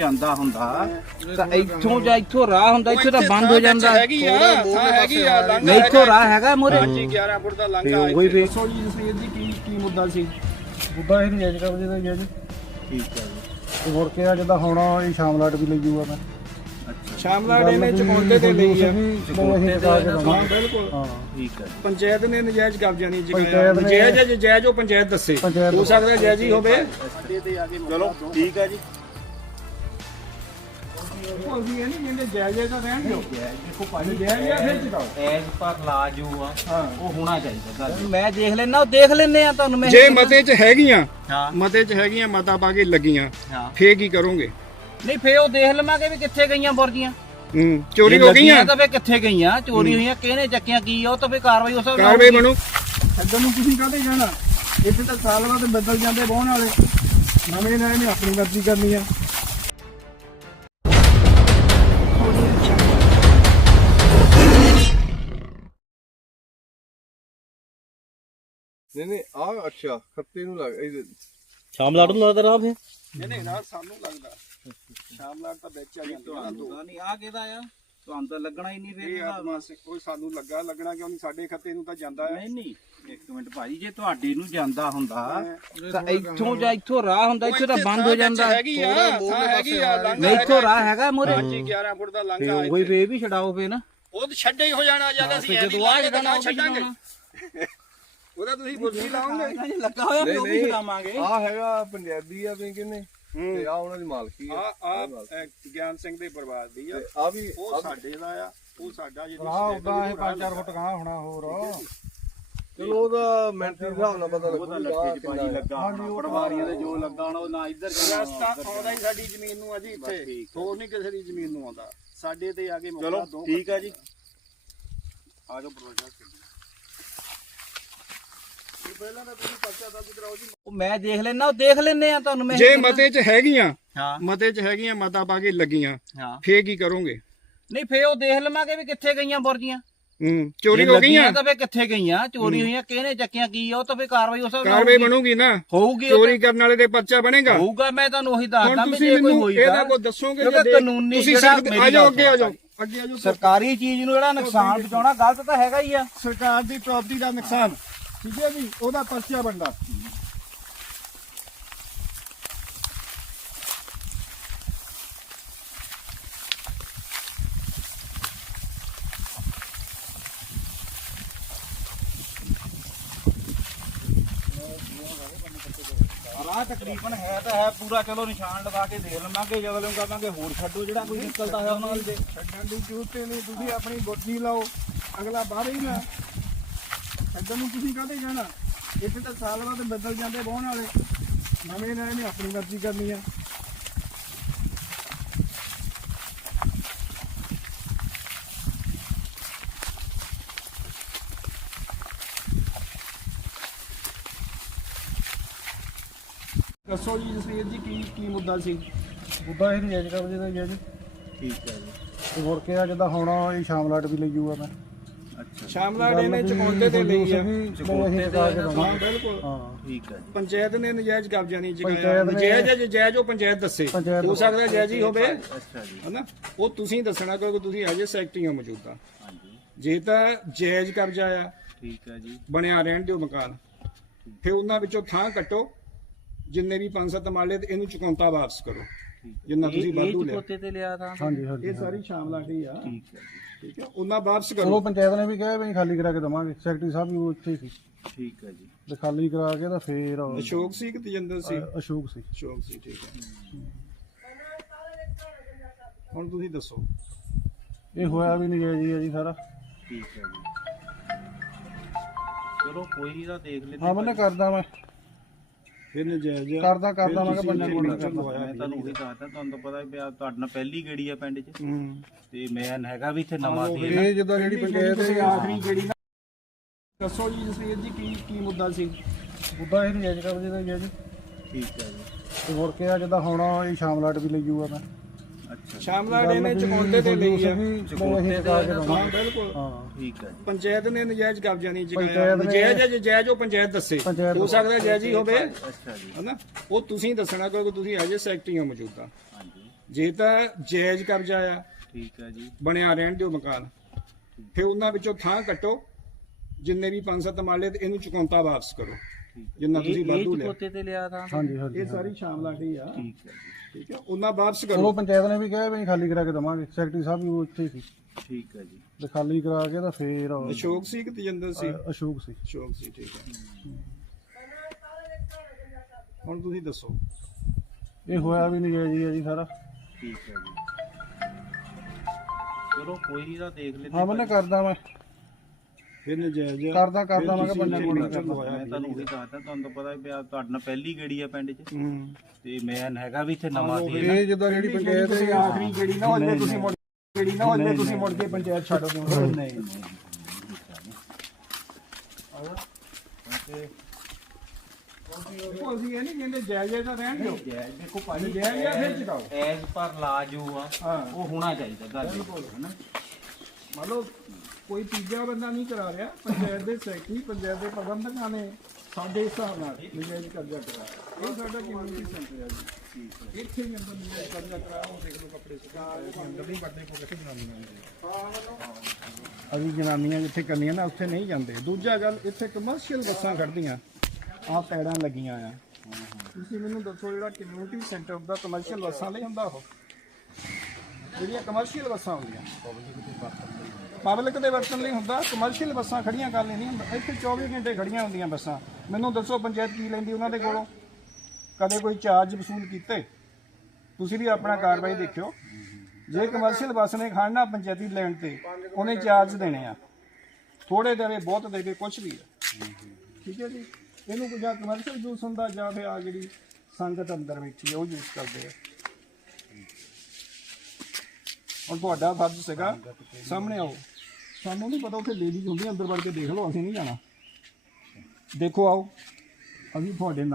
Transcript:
ਜਾਂਦਾ ਹੁੰਦਾ। ਤਾਂ ਇੱਥੋਂ ਜਾਂ ਇੱਥੋਂ ਰਾਹ ਹੁੰਦਾ ਇੱਥੋਂ ਤਾਂ ਬੰਦ ਹੋ ਜਾਂਦਾ। ਹੈਗੀ ਆ ਥਾਂ ਹੈਗੀ ਆ ਲਾਂਘਾ ਨਹੀਂ ਇੱਥੋਂ ਰਾਹ ਹੈਗਾ ਮੋਰੇ। ਹਾਂਜੀ 11 ਫੁੱਟ ਦਾ ਲਾਂਘਾ ਉਹੀ ਵੇਖ ਦੱਸੋ ਜੀ ਜਸਵੀਰ ਜੀ ਕੀ ਕੀ ਮੁੱਦਾ ਸੀ? ਬੁੱਢਾ ਇਹ ਨਜਾਇਜ਼ ਕਬਜ਼ੇ ਦਾ ਹੀ ਹੈ ਜੀ। ਠੀਕ ਹੈ ਜੀ। ਤੇ ਮੁੜ ਕੇ ਆ ਜਿੱਦਾਂ ਹੁਣ ਇਹ ਸ਼ਾਮਲਾਟ ਵੀ ਲਈ ਜੂਗਾ ਮੈਂ ਅੱਛਾ ਸ਼ਾਮਲਾਟ ਇਹਨੇ ਚਮੌਂਦੇ ਤੇ ਲਈ ਆ ਤੇ ਹਾਂ ਬਿਲਕੁਲ। ਹਾਂ। ਠੀਕ ਹੈ। ਪੰਚਾਇਤ ਨੇ ਨਜਾਇਜ਼ ਕਬਜ਼ਾ ਨਹੀਂ ਜਗਾਇਆ ਪੰਚਾਇਤ ਨੇ- ਹੈ ਜੇ ਜਾਇਜ਼ ਉਹ ਪੰਚਾਇਤ ਦੱਸੇ। ਪੰਚਾਇਤ ਹੋ ਸਕਦਾ ਜਾਇਜ਼ ਹੀ ਹੋਵੇ। ਚਲੋ ਠੀਕ ਹੈ ਜੀ। ਵੀ ਇਹ ਨਹੀਂ ਕਹਿੰਦੇ ਜਾਇਜ਼ ਹੈ ਤਾਂ ਰਹਿਣ ਦਿਓ। ਦੇਖੋ ਭਾਈ ਜਾਇਜ਼ ਆ ਫਿਰ ਚਕਾਓ ਐਜ ਪਰ ਲਾਜੂ ਆ ਹਾਂ। ਉਹ ਹੋਣਾ ਚਾਹੀਦਾ ਗੱਲ। ਮੈਂ ਦੇਖ ਲੈਣਾ ਉਹ ਦੇਖ ਲੈਨੇ ਆ ਤੁਹਾਨੂੰ ਮੈਂ ਜੇ ਮਤੇ 'ਚ ਹੈਗੀਆਂ ਹਾਂ। ਮਤੇ 'ਚ ਹੈਗੀਆਂ ਮਤਾ ਪਾ ਕੇ ਲੱਗੀਆਂ ਹਾਂ। ਫੇਰ ਕੀ ਕਰੋਗੇ? ਨਹੀਂ ਫੇਰ ਉਹ ਦੇਖ ਲਵਾਂਗੇ ਵੀ ਕਿੱਥੇ ਗਈਆਂ ਬੁਰਜੀਆਂ ਹੂੰ ਚੋਰੀ ਹੋ ਗਈਆਂ? ਤਾਂ ਫੇਰ ਕਿੱਥੇ ਗਈਆਂ? ਚੋਰੀ ਹੋਈਆਂ ਕਿਹਨੇ ਚੱਕੀਆਂ ਕੀ ਉਹ ਤਾਂ ਫੇਰ ਕਾਰਵਾਈ ਉਸ ਕਾਰਵਾਈ। ਬਣੂ। ਇੱਧਰ ਨੂੰ ਤੁਸੀਂ ਕਾਹਦੇ ਜਾਣਾ? ਇੱਥੇ ਤਾਂ ਸਾਲ ਬਾਅਦ ਬਦਲ ਜਾਂਦੇ ਬਹੁਣ ਵਾਲੇ। ਨਵੇਂ ਨਵੇਂ ਆਪਣੀ ਮਰਜ਼ੀ ਕਰਨੀ ਆ। ਨਹੀਂ ਨਹੀਂ ਆ ਅੱਛਾ ਖੱਤੇ ਨੂੰ ਲੱਗ ਇਹ ਸ਼ਾਮ ਲਾਟ ਨੂੰ ਲੱਗਦਾ ਰਾਹ ਫੇਰ? ਨਹੀਂ ਨਹੀਂ ਨਾ ਸਾਨੂੰ ਲੱਗਦਾ ਸ਼ਾਮਲਾਟ ਤਾਂ ਵਿੱਚ ਆ ਜਾਂਦੀ ਨਹੀਂ ਆ ਕਿਹਦਾ ਆ? ਤੁਹਾਨੂੰ ਤਾਂ ਲੱਗਣਾ ਹੀ ਨਹੀਂ ਫੇਰ ਇਹ ਆਤਮਾ ਸੇ ਕੋਈ ਸਾਨੂੰ ਲੱਗਾ ਲੱਗਣਾ ਕਿਉਂ ਨਹੀਂ? ਸਾਡੇ ਖੱਤੇ ਨੂੰ ਤਾਂ ਜਾਂਦਾ ਹੈ। ਨਹੀਂ ਨਹੀਂ ਇੱਕ ਮਿੰਟ ਭਾਜੀ ਜੇ ਤੁਹਾਡੇ ਨੂੰ ਜਾਂਦਾ ਹੁੰਦਾ ਤਾਂ ਇੱਥੋਂ ਜਾਂ ਇੱਥੋਂ ਰਾਹ ਹੁੰਦਾ ਇੱਥੋਂ ਤਾਂ ਬੰਦ ਹੋ ਜਾਂਦਾ। ਹੈਗੀ ਆ ਥਾਂ ਹੈਗੀ ਆ ਲਾਂਘਾ ਨਹੀਂ ਇੱਥੋਂ ਰਾਹ ਹੈਗਾ ਮੋਰੇ। ਹਾਂਜੀ 11 ਫੁੱਟ ਦਾ ਲਾਂਘਾ ਉਹੀ ਫੇਰ ਵੀ ਛਡਾਓ ਫੇ ਨਾ। ਉਹ ਤਾਂ ਛੱਡੇ ਹੀ ਹੋ ਜਾਣਾ ਜਦ ਅਸੀਂ ਐਦੀ ਜਦੋਂ ਆ ਲਾਂਘੇ ਤਾਂ ਜਾਣਾ ਨਾ ਉਹ ਵੀ ਛੱਡਾਂਗੇ। ਉਹਦਾ ਤੁਸੀਂ ਬੁਰਜੀ ਲਾਉਂਗੇ ਲੱਗਾ ਹੋਇਆ ਉਹ ਵੀ ਛਡਾਵਾਂਗੇ ਆ ਹੈਗਾ ਪੰਜਾਬੀ ਆ ਤੁਸੀਂ ਕਿੰਨੇ? ਤੇ ਆ ਉਹਨਾਂ ਦੀ ਮਾਲਕੀ ਆ। ਆ ਆ ਗਿਆਨ ਸਿੰਘ ਦੇ ਪਰਿਵਾਰ ਦੀ ਆ। ਆ ਵੀ ਉਹ ਸਾਡੇ ਦਾ ਆ ਉਹ ਸਾਡਾ ਜਿਹਦੀ ਰਾਹ ਉਦਾਂ ਇਹ 5-4 ਫੁੱਟ ਗਾਂ ਹੋਣਾ ਹੋਰ। ਚਲੋ ਉਹਦਾ ਮੈਂਟਰੀ ਹਿਸਾਬ ਨਾਲ ਪਤਾ ਲੱਗੂਗਾ ਕਿੰਨਾ ਹੈ। ਪਟਵਾਰੀਆਂ ਦੇ ਜੋ ਲੱਗਾ ਹੋਣਾ ਉਹ ਨਾ ਇੱਧਰ ਰਸਤਾ ਆਉਂਦਾ ਹੀ ਸਾਡੀ ਜ਼ਮੀਨ ਨੂੰ ਆ ਜੀ ਇੱਥੇ ਹੋਰ ਨਹੀਂ ਕਿਸੇ ਦੀ ਜ਼ਮੀਨ ਨੂੰ ਆਉਂਦਾ। ਸਾਡੇ ਤੇ ਆ ਕੇ ਚਲੋ ਮੁੱਕਾ ਦੋ ਠੀਕ ਆ ਜੀ। ਆ ਜਾਓ ਪ੍ਰੋਜੈਕਟ ਪਹਿਲਾਂ ਤਾਂ ਤੁਸੀਂ ਪਰਚਾ ਦਰਜ ਕਰਾਓ ਜੀ ਉਹ ਮੈਂ ਦੇਖ ਲੈਣਾ ਉਹ ਦੇਖ ਲੈਨੇ ਆ ਤੁਹਾਨੂੰ ਮੈਂ ਜੇ ਮਤੇ 'ਚ ਹੈਗੀਆਂ ਹਾਂ। ਮਤੇ 'ਚ ਹੈਗੀਆਂ ਮਤਾ ਪਾ ਕੇ ਲੱਗੀਆਂ ਹਾਂ। ਫੇਰ ਕੀ ਕਰੋਗੇ? ਨਹੀਂ ਫੇਰ ਉਹ ਦੇਖ ਲਵਾਂਗੇ ਵੀ ਕਿੱਥੇ ਗਈਆਂ ਬੁਰਜੀਆਂ। ਹੂੰ ਚੋਰੀ ਹੋ ਗਈਆਂ? ਤਾਂ ਫੇਰ ਕਿੱਥੇ ਗਈਆਂ? ਚੋਰੀ ਹੋਈਆਂ ਕਿਹਨੇ ਚੱਕੀਆਂ ਕੀ ਉਹ ਤਾਂ ਫੇਰ ਕਾਰਵਾਈ ਉਸ ਹਿਸਾਬ ਨਾਲ ਕਾਰਵਾਈ। ਬਣੂਗੀ ਨਾ। ਹੋਊਗੀ ਚੋਰੀ ਕਰਨ ਵਾਲੇ ਤੇ ਪਰਚਾ ਬਣੇਗਾ। ਹੋਊਗਾ ਮੈਂ ਤੁਹਾਨੂੰ ਉਹੀ ਦੱਸਦਾ ਵੀ ਜੇ ਕੋਈ ਮੈਨੂੰ ਹੋਈ ਇਹਦਾ ਕੋਈ ਦੱਸੋਗੇ ਜੇ ਕਾਨੂੰਨੀ ਜਿਹੜਾ ਆ ਜਾਓ ਅੱਗੇ ਆ ਜਾਓ ਅੱਗੇ ਆ ਜਾਓ। ਸਰਕਾਰੀ ਚੀਜ਼ ਨੂੰ ਜਿਹੜਾ ਨੁਕਸਾਨ ਪਹੁੰਚਾਉਣਾ ਗਲਤ ਤਾਂ ਹੈਗਾ ਹੀ ਆ। ਸਰਕਾਰ ਦੀ ਪ੍ਰਾਪਰਟੀ ਦਾ ਨੁਕਸਾਨ। ਠੀਕ ਹੈ ਜੀ ਉਹਦਾ ਪਰਚਾ ਬਣਦਾ ਰਾਹ ਤਕਰੀਬਨ ਹੈ ਤਾਂ ਹੈ, ਪੂਰਾ ਚਲੋ ਨਿਸ਼ਾਨ ਲਗਾ ਕੇ ਦੇ ਲਵਾਂਗੇ, ਜਦੋਂ ਨੂੰ ਕਹਾਂਗੇ ਹੋਰ ਛੱਡੋ ਜਿਹੜਾ ਕੋਈ ਨਿਕਲਦਾ ਹੈ ਉਹਨਾਂ ਨਾਲ ਦੇ। ਛੱਡਣ ਦੀ ਜ਼ਰੂਰਤ ਨਹੀਂ, ਤੁਸੀਂ ਆਪਣੀ ਬੁੱਧੀ ਲਾਓ, ਅਗਲਾ ਬਾਹਰ ਹੀ ਨਾ। ਇੱਧਰ ਨੂੰ ਤੁਸੀਂ ਕਾਹਦੇ ਜਾਣਾ ਇੱਥੇ ਤਾਂ ਸਾਲ ਬਾਅਦ ਬਦਲ ਜਾਂਦੇ ਬਹੁਣ ਵਾਲੇ। ਨਵੇਂ ਨਵੇਂ ਨੇ ਆਪਣੀ ਮਰਜ਼ੀ ਕਰਨੀ ਆ। ਦੱਸੋ ਜੀ ਜਸਵੀਰ ਜੀ ਕੀ ਕੀ ਮੁੱਦਾ ਸੀ? ਬੁੱਢਾ ਇਹ ਨਜਾਇਜ਼ ਕਬਜ਼ੇ ਦਾ ਹੀ ਹੈ ਜੀ। ਠੀਕ ਹੈ ਜੀ। ਤੇ ਮੁੜ ਕੇ ਆ ਜਿੱਦਾਂ ਹੁਣ ਇਹ ਸ਼ਾਮਲਾਟ ਵੀ ਲਈ ਜੂਗਾ ਮੈਂ। ਅੱਛਾ। ਸ਼ਾਮਲਾਟ ਇਹਨੇ ਚਮੌਂਦੇ ਤੇ ਲਈ ਆ। ਚਕੋਤੇ ਤੇ ਹਾਂ ਬਿਲਕੁਲ। ਹਾਂ। ਠੀਕ ਹੈ ਜੀ। ਪੰਚਾਇਤ ਨੇ ਨਜਾਇਜ਼ ਕਬਜ਼ਾ ਨਹੀਂ ਜਗਾਇਆ ਨਜਾਇਜ਼ ਹੈ ਜੇ ਜਾਇਜ਼ ਉਹ ਪੰਚਾਇਤ ਦੱਸੇ। ਹੋ ਸਕਦਾ ਜਾਇਜ਼ ਹੀ ਹੋਵੇ। ਅੱਛਾ ਜੀ। ਹਨਾ? ਉਹ ਤੁਸੀਂ ਦੱਸਣਾ ਕਿਉਂਕਿ ਤੁਸੀਂ ਅਜੇ ਸੈਕਟਰੀ ਹੋ ਮੌਜੂਦਾ। ਜੇ ਤਾਂ ਜਾਇਜ਼ ਕਬਜ਼ਾ ਆ ਠੀਕ ਹੈ ਜੀ। ਬਣਿਆ ਰਹਿਣ ਦਿਓ ਮਕਾਨ। ਫਿਰ ਉਹਨਾਂ ਵਿੱਚੋਂ ਥਾਂ ਕੱਟੋ। ਜਿੰਨੇ ਵੀ ਪੰਜ ਸੱਤ ਮਾਲੇ ਤੇ ਇਹਨੂੰ ਚੁਕੌਂਤਾ ਵਾਪਸ ਕਰੋ। ਜਿੰਨਾ ਤੁਸੀਂ ਵਾਧੂ ਲਿਆ। ਚਕੋਤੇ ਤੇ ਲਿਆ ਤਾਂ? ਹਾਂਜੀ ਹਾਂਜੀ ਇਹ ਸਾਰੀ ਸ਼ਾਮਲਾਟ ਹੀ ਆ। ਠੀਕ ਹੈ ਠੀਕ ਹੈ। ਉਹਨਾਂ ਵਾਪਸ ਉਹ ਕਰੋ ਪੰਚਾਇਤ ਨੇ ਵੀ ਕਿਹਾ ਵੀ ਖਾਲੀ ਕਰਾ ਕੇ ਦਵਾਂਗੇ। ਸੈਕਟਰੀ ਸਾਹਿਬ ਵੀ ਉਹ ਹੀ ਸੀ। ਠੀਕ ਹੈ ਜੀ। ਤੇ ਖਾਲੀ ਕਰਾ ਕੇ ਤਾਂ ਫੇਰ ਅਸ਼ੋਕ ਸੀ ਕਿ ਤਜਿੰਦਰ ਸੀ? ਅਸ਼ੋਕ ਸੀ। ਅਸ਼ੋਕ ਸੀ ਠੀਕ ਹੈ। ਹੁਣ ਤੁਸੀਂ ਦੱਸੋ। ਇਹ ਹੋਇਆ ਵੀ ਨਹੀਂ ਜੀ ਜੀ ਸਾਰਾ। ਠੀਕ ਹੈ ਜੀ। ਚਲੋ ਕੋਈ ਨਹੀਂ ਤਾਂ ਦੇਖ ਲੈਂਦੇ ਹਾਂ ਮੈਂ ਕਰਦਾ ਮੈਂ। ਫਿਰ ਨਜਾਇਜ਼ ਆ। ਕਰਦਾ ਕਰਦਾ ਮੈਂ ਕਿਹਾ ਪੰਜਾਂ ਲਵਾਇਆ ਮੈਂ ਤੁਹਾਨੂੰ ਉਹੀ ਦੱਸਦਾ ਤੁਹਾਨੂੰ ਤਾਂ ਪਤਾ ਵੀ ਆ ਤੁਹਾਡੇ ਨਾਲ ਪਹਿਲੀ ਗੇੜੀ ਆ ਪਿੰਡ 'ਚ। ਹੂੰ। ਤੇ ਮੈਂ ਹੈਗਾ ਵੀ ਇੱਥੇ ਨਵਾਂ ਸੀ ਨਾ ਇਹ ਜਿੱਦਾਂ ਜਿਹੜੀ ਪੰਚਾਇਤ ਹੈ ਆਖਰੀ ਜਿਹੜੀ ਨਾ। ਦੱਸੋ ਜੀ ਜਸਵੀਰ ਜੀ ਕੀ ਕੀ ਮੁੱਦਾ ਸੀ? ਬੁੱਢਾ ਇਹ ਨਜਾਇਜ਼ ਕਬਜ਼ੇ ਦਾ ਹੀ ਹੈ ਜੀ। ਠੀਕ ਹੈ ਜੀ। ਤੇ ਮੁੜ ਕੇ ਆ ਜਿੱਦਾਂ ਹੁਣ ਇਹ ਸ਼ਾਮਲਾਟ ਵੀ ਲਈ ਜੂਗਾ ਮੈਂ। ਅੱਛਾ ਸ਼ਾਮਲਾਟ ਇਹਨੇ ਚਮੌਂਦੇ ਤੇ ਲਈ ਆ। ਚਕੋਤੇ ਤੇ ਹਾਂ ਹਾਂ ਬਿਲਕੁਲ। ਹਾਂ। ਠੀਕ ਹੈ ਜੀ। ਪੰਚਾਇਤ ਨੇ ਨਜਾਇਜ਼ ਕਬਜ਼ਾ ਨਹੀਂ ਜਗਾਇਆ। ਨੇ- ਨਜਾਇਜ਼ ਜੇ ਜਾਇਜ਼ ਉਹ ਪੰਚਾਇਤ ਦੱਸੇ। ਹੋ ਸਕਦਾ ਜਾਇਜ਼ ਹੀ ਹੋਵੇ। ਅੱਛਾ ਜੀ। ਹਨਾ? ਉਹ ਤੁਸੀਂ ਦੱਸਣਾ ਕਿਉਂਕਿ ਤੁਸੀਂ ਅਜੇ ਸੈਕਟਰੀ ਹੋ ਮੌਜੂਦਾ। ਹਾਂਜੀ। ਜੇ ਤਾਂ ਜਾਇਜ਼ ਕਬਜ਼ਾ ਆ ਠੀਕ ਹੈ ਜੀ। ਬਣਿਆ ਰਹਿਣ ਦਿਓ ਮਕਾਨ। ਫਿਰ ਉਹਨਾਂ ਵਿੱਚੋਂ ਥਾਂ ਕੱਟੋ। ਜਿੰਨੇ ਵੀ ਪੰਜ ਸੱਤ ਮਾਲੇ ਤੇ ਇਹਨੂੰ ਚੁਕੌਂਤਾ ਵਾਪਸ ਕਰੋ। ਜਿੰਨਾ ਤੁਸੀਂ ਵਾਧੂ ਲਿਆ। ਪੋਤੇ ਤੇ ਲਿਆ ਤਾਂ? ਹਾਂਜੀ ਹਾਂਜੀ ਇਹ ਸਾਰੀ ਸ਼ਾਮ ਲਾਟੀ ਆ। ਠੀਕ ਹੈ ਜੀ। ਠੀਕ ਹੈ ਉਹਨਾਂ ਵਾਪਸ ਚਲੋ ਕਰੋ। ਪੰਚਾਇਤ ਨੇ ਵੀ ਕਿਹਾ ਵੀ ਖਾਲੀ ਕਰਾ ਕੇ ਦਵਾਂਗੇ। ਸੈਕਟਰੀ ਸਾਹਿਬ ਵੀ ਉਹ ਇੱਥੇ ਸੀ। ਠੀਕ ਹੈ ਜੀ। ਤੇ ਖਾਲੀ ਕਰਾ ਕੇ ਤਾਂ ਫੇਰ ਅਸ਼ੋਕ ਸੀ ਕਿ ਤਜਿੰਦਰ ਸੀ? ਅ- ਅਸ਼ੋਕ ਸੀ। ਅਸ਼ੋਕ ਸੀ ਠੀਕ ਹੈ। ਹੁਣ ਤੁਸੀਂ ਦੱਸੋ। ਇਹ ਹੋਇਆ ਵੀ ਨਹੀਂ ਜੀ ਹੈ ਜੀ ਸਾਰਾ। ਠੀਕ ਹੈ ਜੀ। ਚਲੋ ਕੋਈ ਨਹੀਂ ਤਾਂ ਦੇਖ ਲੈਂਦੇ ਹਾਂ ਬੰਨੇ ਕਰਦਾ ਮੈਂ। ਫਿਰ ਨਜਾਇਜ਼ ਆ। ਕਰਦਾ ਕਰਦਾ ਮੈਂ ਕਿਹਾ ਪੰਜਾਂ ਤੁਸੀਂ ਕੋਲ ਮੈਂ ਤੁਹਾਨੂੰ ਉਹੀ ਦੱਸਦਾ ਤੁਹਾਨੂੰ ਤਾਂ ਪਤਾ ਵੀ ਆਹ ਤੁਹਾਡੇ ਨਾਲ ਪਹਿਲੀ ਗੇੜੀ ਆ ਪਿੰਡ 'ਚ। ਹੂੰ। ਤੇ ਮੈਂ ਹੈਗਾ ਵੀ ਇੱਥੇ ਨਵਾਂ ਨਾ। ਇਹ ਜਿੱਦਾਂ ਜਿਹੜੀ ਪੰਚਾਇਤ ਤੁਸੀਂ ਹੈ ਆਖਰੀ ਗੇੜੀ ਨਾ ਹੋਲੇ ਤੁਸੀਂ ਮੁੜ ਗੇੜੀ ਨਾ ਹੋਲੇ ਤੁਸੀਂ ਮੁੜ ਕੇ ਪੰਚਾਇਤ ਛੱਡ ਦਿਓ। ਨਹੀਂ। ਦੇਖੋ ਅਸੀਂ ਇਹ ਨਹੀਂ ਕਹਿੰਦੇ ਜਾਇਜ਼ ਤਾਂ ਰਹਿਣ ਦਿਓ। ਜਾਇਜ਼ ਦੇਖੋ ਭਾਜੀ ਜਾਇਜ਼ ਫਿਰ ਚਕਾਓ ਐਜ਼ ਪਰ ਲਾ ਜੋ ਆ ਹਾਂ। ਉਹ ਹੋਣਾ ਚਾਹੀਦਾ ਗੱਲ ਹੈ ਨਾ ਮੰਨ ਲਓ ਕੋਈ ਤੀਜਾ ਬੰਦਾ ਨਹੀਂ ਕਰਾ ਰਿਹਾ ਪੰਚਾਇਤ ਦੇ ਸੈਕਟਰੀ ਪੰਚਾਇਤ ਦੇ ਪ੍ਰਬੰਧਕਾਂ ਨੇ ਸਾਡੇ ਹਿਸਾਬ ਨਾਲ ਨਜਾਇਜ਼ ਕਬਜ਼ਾ ਕਰਾਇਆ। ਇਹ ਸਾਡਾ ਕਮਿਊਨਿਟੀ ਸੈਂਟਰ ਹੈ ਜੀ। ਇੱਥੇ ਹੀ ਅੰਦਰ ਨਜਾਇਜ਼ ਕਬਜ਼ਾ ਕਰਾਇਆ। ਉਹ ਦੇਖ ਲਓ ਕੱਪੜੇ ਸੁਕਾ ਅੰਦਰ ਨਹੀਂ ਵੜਦੇ ਕੋ ਕਿੱਥੇ ਜਨਾਨੀਆਂ ਅਸੀਂ ਜਨਾਨੀਆਂ ਜਿੱਥੇ ਕਰਨੀਆਂ ਨਾ ਉੱਥੇ ਨਹੀਂ ਜਾਂਦੇ। ਦੂਜਾ ਗੱਲ ਇੱਥੇ ਕਮਰਸ਼ੀਅਲ ਬੱਸਾਂ ਖੜਦੀਆਂ ਆਹ ਪੈੜਾਂ ਲੱਗੀਆਂ ਆ। ਤੁਸੀਂ ਮੈਨੂੰ ਦੱਸੋ ਜਿਹੜਾ ਕਮਿਊਨਿਟੀ ਸੈਂਟਰ ਦਾ ਕਮਰਸ਼ੀਅਲ ਬੱਸਾਂ ਲਈ ਹੁੰਦਾ ਉਹ? ਜਿਹੜੀਆਂ ਕਮਰਸ਼ੀਅਲ ਬੱਸਾਂ ਹੁੰਦੀਆਂ। ਪਬਲਿਕ ਦੇ ਵਰਤਣ ਲਈ ਹੁੰਦਾ ਕਮਰਸ਼ੀਅਲ ਬੱਸਾਂ ਖੜੀਆਂ ਕਰ ਨਹੀਂ ਹੁੰਦਾ। ਇੱਥੇ 24 ਘੰਟੇ ਖੜੀਆਂ ਹੁੰਦੀਆਂ ਬੱਸਾਂ। ਮੈਨੂੰ ਦੱਸੋ ਪੰਚਾਇਤ ਕੀ ਲੈਂਦੀ ਉਹਨਾਂ ਦੇ ਕੋਲੋਂ? ਕਦੇ ਕੋਈ ਚਾਰਜ ਵਸੂਲ ਕੀਤੇ? ਤੁਸੀਂ ਵੀ ਆਪਣਾ ਕਾਰਵਾਈ ਦੇਖਿਓ। ਜੇ ਕਮਰਸ਼ੀਅਲ ਬੱਸ ਨੇ ਖੜਨਾ ਪੰਚਾਇਤੀ ਲੈਣ ਤੇ, ਉਹਨੇ ਚਾਰਜ ਦੇਣੇ ਆ। ਥੋੜੇ ਦੇਵੇ ਬਹੁਤ ਦੇਵੇ ਕੁਝ ਵੀ ਆ। ਠੀਕ ਹੈ ਜੀ? ਇਹਨੂੰ ਕੋਈ ਜਾਂ ਕਮਰਸ਼ੀਅਲ ਯੂਜ਼ ਹੁੰਦਾ ਜਾਂ ਫਿਰ ਆ ਜਿਹੜੀ ਸੰਗਤ ਅੰਦਰ ਬੈਠੀ ਆ, ਉਹ ਯੂਜ਼ ਕਰਦੇ ਆ। ਹੁਣ ਤੁਹਾਡਾ ਫਰਜ਼ ਸੀਗਾ ਸਾਹਮਣੇ ਆਓ। ਸਾਨੂੰ ਨਹੀਂ ਪਤਾ ਉੱਥੇ ਲੇਡੀਜ਼ ਹੁੰਦੀ ਅੰਦਰ ਵੜ ਕੇ ਦੇਖ ਲਓ, ਅਸੀਂ ਨਹੀਂ ਜਾਣਾ। ਦੇਖੋ ਆਓ, ਅਸੀਂ ਤੁਹਾਡੇ ਨਾਲ।